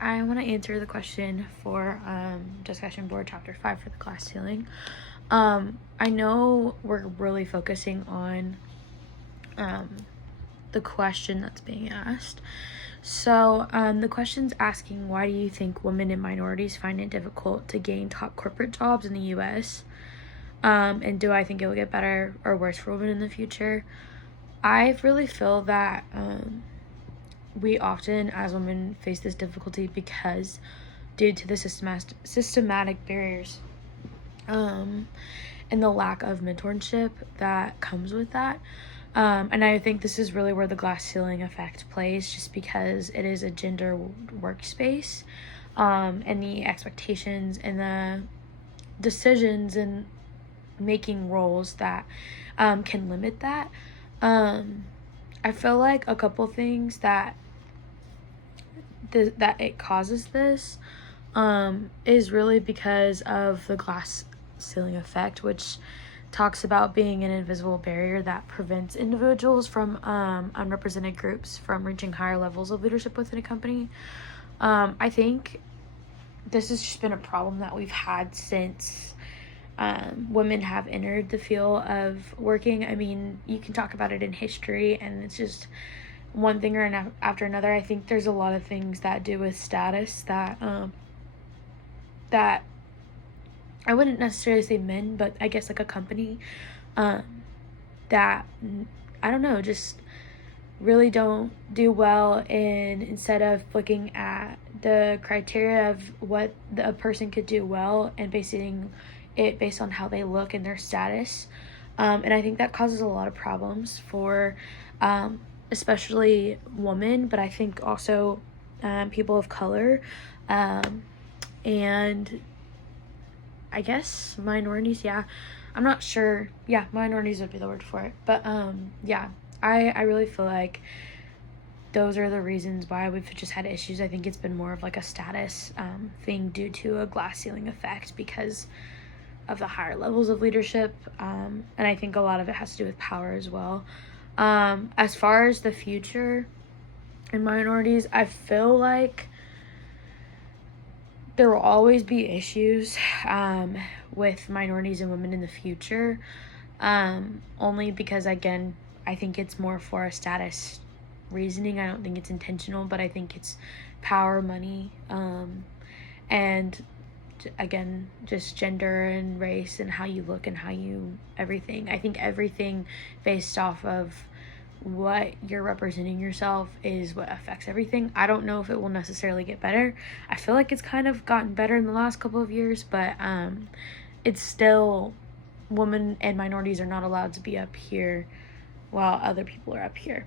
I want to answer the question for discussion board chapter 5 for the glass ceiling. I know we're really focusing on the question that's being asked. So the question's asking, why do you think women and minorities find it difficult to gain top corporate jobs in the U.S.? And do I think it will get better or worse for women in the future? I really feel that we often, as women, face this difficulty because due to the systematic barriers and the lack of mentorship that comes with that. And I think this is really where the glass ceiling effect plays, just because it is a gender workspace, and the expectations and the decisions and making roles that can limit that. I feel like a couple things that it causes this is really because of the glass ceiling effect, which talks about being an invisible barrier that prevents individuals from unrepresented groups from reaching higher levels of leadership within a company. I think this has just been a problem that we've had since women have entered the field of working. I mean, you can talk about it in history, and it's just one thing or after another. I think there's a lot of things that do with status that that I wouldn't necessarily say men, but I guess like a company that, I don't know, just really don't do well in, instead of looking at the criteria of what a person could do well and basing it based on how they look and their status. And I think that causes a lot of problems for especially women, but I think also people of color, and I guess minorities. Yeah, I'm not sure. Yeah, minorities would be the word for it. But yeah, I really feel like those are the reasons why we've just had issues. I think it's been more of like a status thing due to a glass ceiling effect because of the higher levels of leadership, and I think a lot of it has to do with power as well. As far as the future in minorities, I feel like there will always be issues with minorities and women in the future, only because, again, I think it's more for a status reasoning. I don't think it's intentional, but I think it's power, money, and again, just gender and race and how you look and how you everything. I think everything based off of what you're representing yourself is what affects everything. I don't know if it will necessarily get better. I feel like it's kind of gotten better in the last couple of years, but it's still, women and minorities are not allowed to be up here while other people are up here.